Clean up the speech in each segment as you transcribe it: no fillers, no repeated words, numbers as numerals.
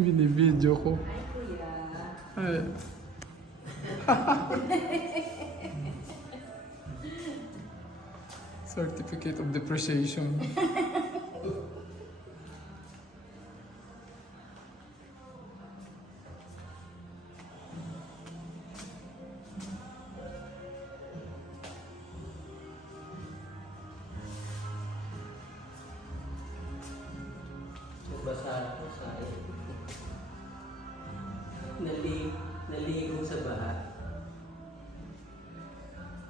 Binibidyo ko. Ay, kuya. Ay. Certificate of depreciation. Basa ko sa naligo sa baha.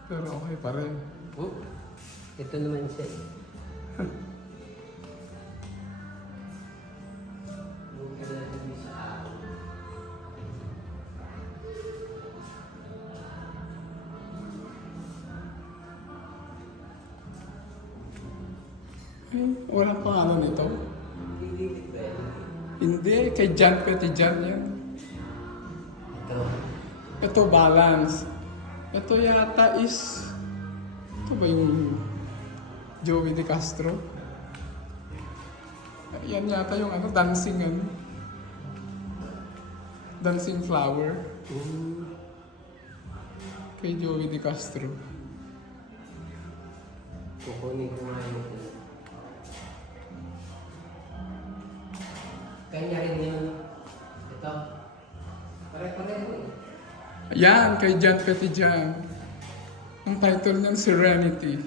Pero okay pa rin. Oh, ito naman siya. Yung kalalabi sa ako. Ay, walang pangalan ito. Hindi depende. Hindi, kay John Petitjan yan. Ito. Ito balance. Ito yata is... Ito ba yung Joey De Castro? Yan yata yung ano, dancing ano. Dancing flower. Kay Joey De Castro. Kukunin ko nga yun. Kanya rin yun. Ito. Pare-pareho eh. Yan, kay John Petitjan. Ang title ng Serenity.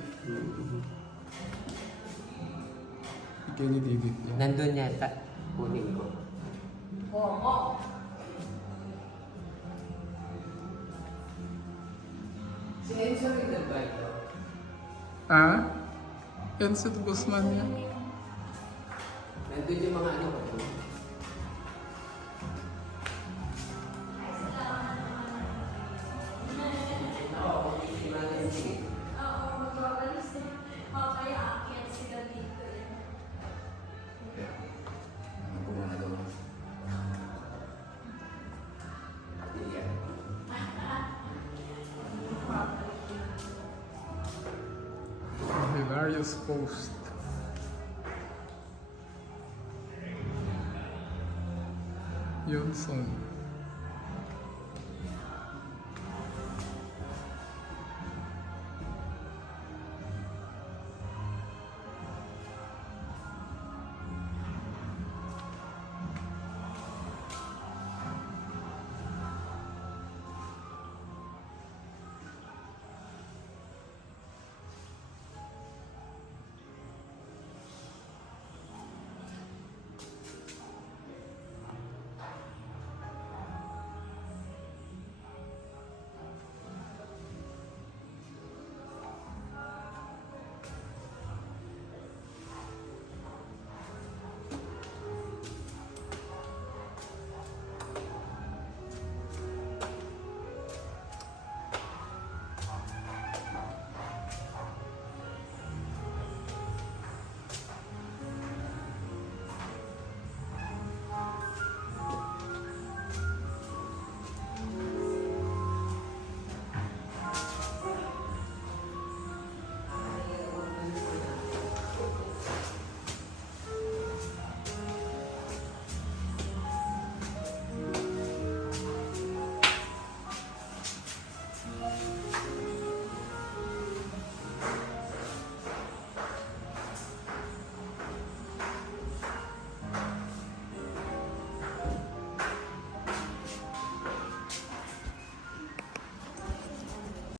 Bigay ni Didit yan. Nandun yata. Kunin ko. Homo. Si Enzo rin ba ito? Ah? Enzo Guzman yan. Nandun yung mga ano ko. Oo, magbabalis na. Kaya aakyat sila dito. Hilarious post. Yun son.